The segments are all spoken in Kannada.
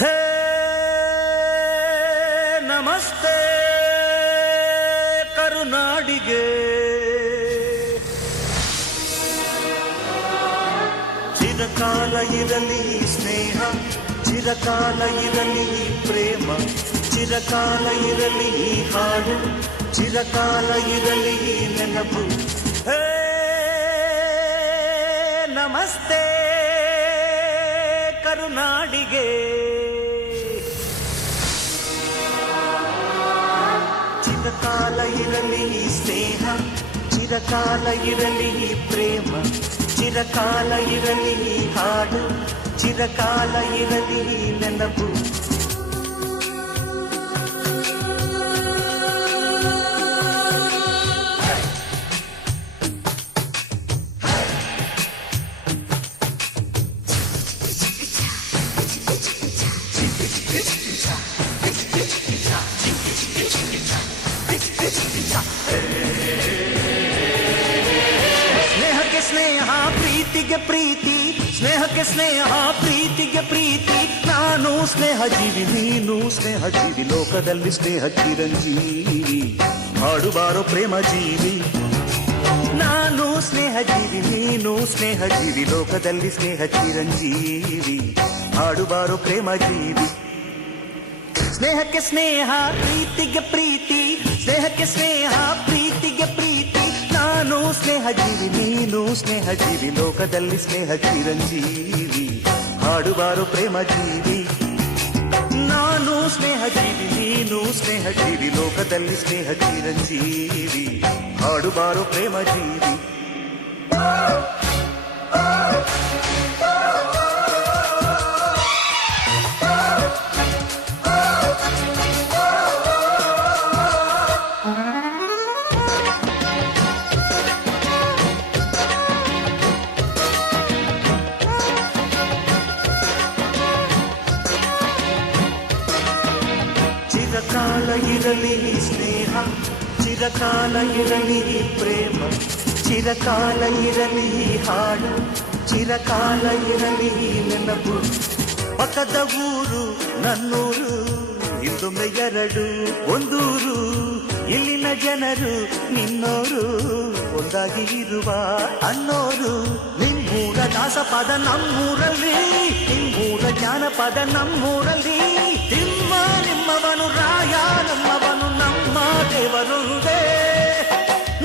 ಹೇ ನಮಸ್ತೆ ಕರುನಾಡಿಗೆ, ಚಿರಕಾಲ ಇರಲಿ ಸ್ನೇಹ, ಚಿರಕಾಲ ಇರಲಿ ಪ್ರೇಮ, ಚಿರಕಾಲ ಇರಲಿ ಹಾಡು, ಚಿರಕಾಲ ಇರಲಿ ನೆನಪು. ಹೇ ನಮಸ್ತೆ ಕರುನಾಡಿಗೆ, ಚಿರಕಾಲ ಇರಲಿ ಸ್ನೇಹ, ಚಿರಕಾಲ ಇರಲಿ ಪ್ರೇಮ, ಚಿರಕಾಲ ಇರಲಿ ಹಾಡು, ಚಿರಕಾಲ ಇರಲಿ ನೆನಪು. ಸ್ನೇಹಕ್ಕೆ ಸ್ನೇಹ, ಪ್ರೀತಿಗೆ ಪ್ರೀತಿ, ಸ್ನೇಹಕ್ಕೆ ಸ್ನೇಹ, ಪ್ರೀತಿಗೆ ಪ್ರೀತಿ. ನಾನು ಸ್ನೇಹ ಜೀವಿ, ನೀನು ಸ್ನೇಹ ಜೀವಿ, ಲೋಕದಲ್ಲಿ ಸ್ನೇಹ ಚಿರಂಜೀವಿ. ಹಾಡುಬಾರೋ ಪ್ರೇಮ ಜೀವಿ. ನಾನು ಸ್ನೇಹ ಜೀವಿ, ನೀನು ಸ್ನೇಹ ಜೀವಿ, ಲೋಕದಲ್ಲಿ ಸ್ನೇಹ ಚಿರಂಜೀವಿ. ಹಾಡುಬಾರೋ ಪ್ರೇಮ ಜೀವಿ. ಸ್ನೇಹಕ್ಕೆ ಸ್ನೇಹ, ಪ್ರೀತಿಗೆ ಪ್ರೀತಿ, ಸ್ನೇಹಕ್ಕೆ ಸ್ನೇಹ, ಪ್ರೀತಿಗೆ ಪ್ರೀತಿ. ನಾನು ಸ್ನೇಹ ಜೀವಿ, ನೀನು ಸ್ನೇಹ ಜೀವಿ, ಲೋಕದಲ್ಲಿ ಸ್ನೇಹ ಚಿರಂಜೀವಿ. ಹಾಡುಬಾರೋ ಪ್ರೇಮ ಜೀವಿ. ನಾನು ಸ್ನೇಹ ಜೀವಿ, ನೀನು ಸ್ನೇಹ ಜೀವಿ, ಲೋಕದಲ್ಲಿ ಸ್ನೇಹ ಚಿರಂಜೀವಿ. ಹಾಡುಬಾರೋ ಪ್ರೇಮ ಜೀವಿ. ಚಿರಕಾಲ ಇರಲಿ ಸ್ನೇಹ, ಚಿರಕಾಲ ಇರಲಿ ಪ್ರೇಮ, ಚಿರಕಾಲ ಇರಲಿ ಹಾಡು, ಚಿರಕಾಲ ಇರಲಿ ನೆನಪು. ಪಕ್ಕದ ಊರು ನನ್ನೂರು, ಇಂದೊಮ್ಮೆ ಎರಡು ಒಂದೂರು. ಇಲ್ಲಿನ ಜನರು ನಿನ್ನೋರು, ಒಂದಾಗಿ ಇರುವ ಅನ್ನೋರು. ನಿಮ್ಮೂರ ದಾಸಪದ ನಮ್ಮೂರಲ್ಲಿ, ನಿಮ್ಮೂರ ಜಾನಪದ ನಮ್ಮೂರಲ್ಲಿ. ನಿಮ್ಮವನು ರಾಯ, ನಮ್ಮವನು ನಮ್ಮ ದೇವರೊಂದೇ.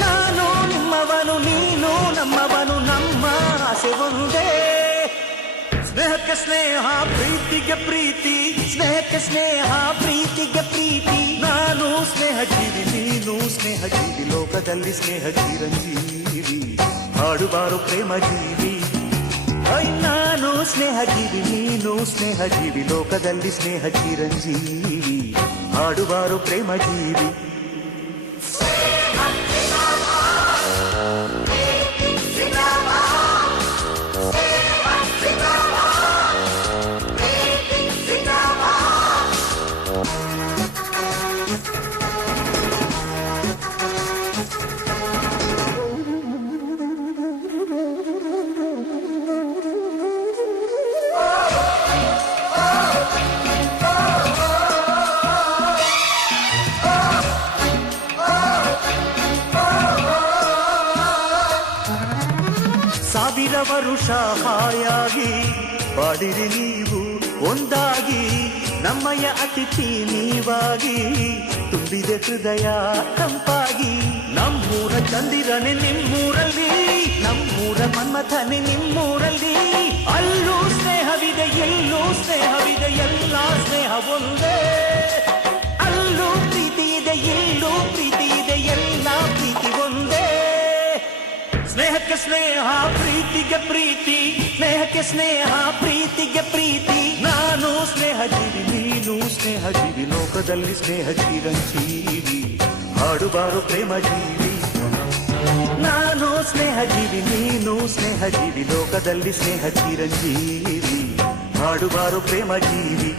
ನಾನು ನಿಮ್ಮವನು, ನೀನು ನಮ್ಮವನು, ನಮ್ಮ ಆಸೆ ಒಂದೇ. ಸ್ನೇಹಕ್ಕೆ ಸ್ನೇಹ, ಪ್ರೀತಿಗೆ ಪ್ರೀತಿ, ಸ್ನೇಹಕ್ಕೆ ಸ್ನೇಹ, ಪ್ರೀತಿಗೆ ಪ್ರೀತಿ. ನಾನು ಸ್ನೇಹ ಜೀವಿ, ನೀನು ಸ್ನೇಹ ಜೀವಿ, ಲೋಕದಲ್ಲಿ ಸ್ನೇಹ ಚಿರಂಜೀವಿ. ಹಾಡುಬಾರೋ ಪ್ರೇಮ ಜೀವಿ. ನಾನು ಸ್ನೇಹ ಜೀವಿ, ನೀನು ಸ್ನೇಹ ಜೀವಿ, ಲೋಕದಲ್ಲಿ ಸ್ನೇಹ ಚಿರಂಜೀವಿ. ಹಾಡುಬಾರೋ ಪ್ರೇಮ ಜೀವಿ. ಸಾವಿರ ವರುಷ ಹಾಯಾಗಿ ಬಾಡಿರಿ ನೀವು ಒಂದಾಗಿ, ನಮ್ಮಯ ಅತಿಥಿ ನೀವಾಗಿ, ತುಂಬಿದೆ ಹೃದಯ ತಂಪಾಗಿ. ನಮ್ಮೂರ ಚಂದಿರನೆ ನಿಮ್ಮೂರಲ್ಲಿ, ನಮ್ಮೂರ ಮನ್ಮಥನೆ ನಿಮ್ಮೂರಲ್ಲಿ. ಅಲ್ಲೂ ಸ್ನೇಹವಿದೆ, ಎಲ್ಲೂ ಸ್ನೇಹವಿದೆ, ಎಲ್ಲ ಸ್ನೇಹ ಒಂದೇ. ಅಲ್ಲೂ ಪ್ರೀತಿ ಇದೆ, ಇಲ್ಲೂ ಪ್ರೀತಿ ಇದೆ, ಎಲ್ಲ ಪ್ರೀತಿ ಒಂದೇ. ಸ್ನೇಹಕ್ಕೆ ಸ್ನೇಹ, ಪ್ರೀತಿಗೆ ಪ್ರೀತಿ, ಸ್ನೇಹಕ್ಕೆ ಸ್ನೇಹ, ಪ್ರೀತಿಗೆ ಪ್ರೀತಿ. ನಾನು ಸ್ನೇಹ ಜೀವಿ, ನೀನು ಸ್ನೇಹ ಜೀವಿ, ಲೋಕದಲ್ಲಿ ಸ್ನೇಹ ಚಿರಂಜೀವಿ. ಹಾಡುಬಾರೋ ಪ್ರೇಮ ಜೀವಿ. ನಾನು ಸ್ನೇಹ ಜೀವಿ, ನೀನು ಸ್ನೇಹ ಜೀವಿ, ಲೋಕದಲ್ಲಿ ಸ್ನೇಹ ಚಿರಂಜೀವಿ. ಹಾಡುಬಾರೋ ಪ್ರೇಮ ಜೀವಿ.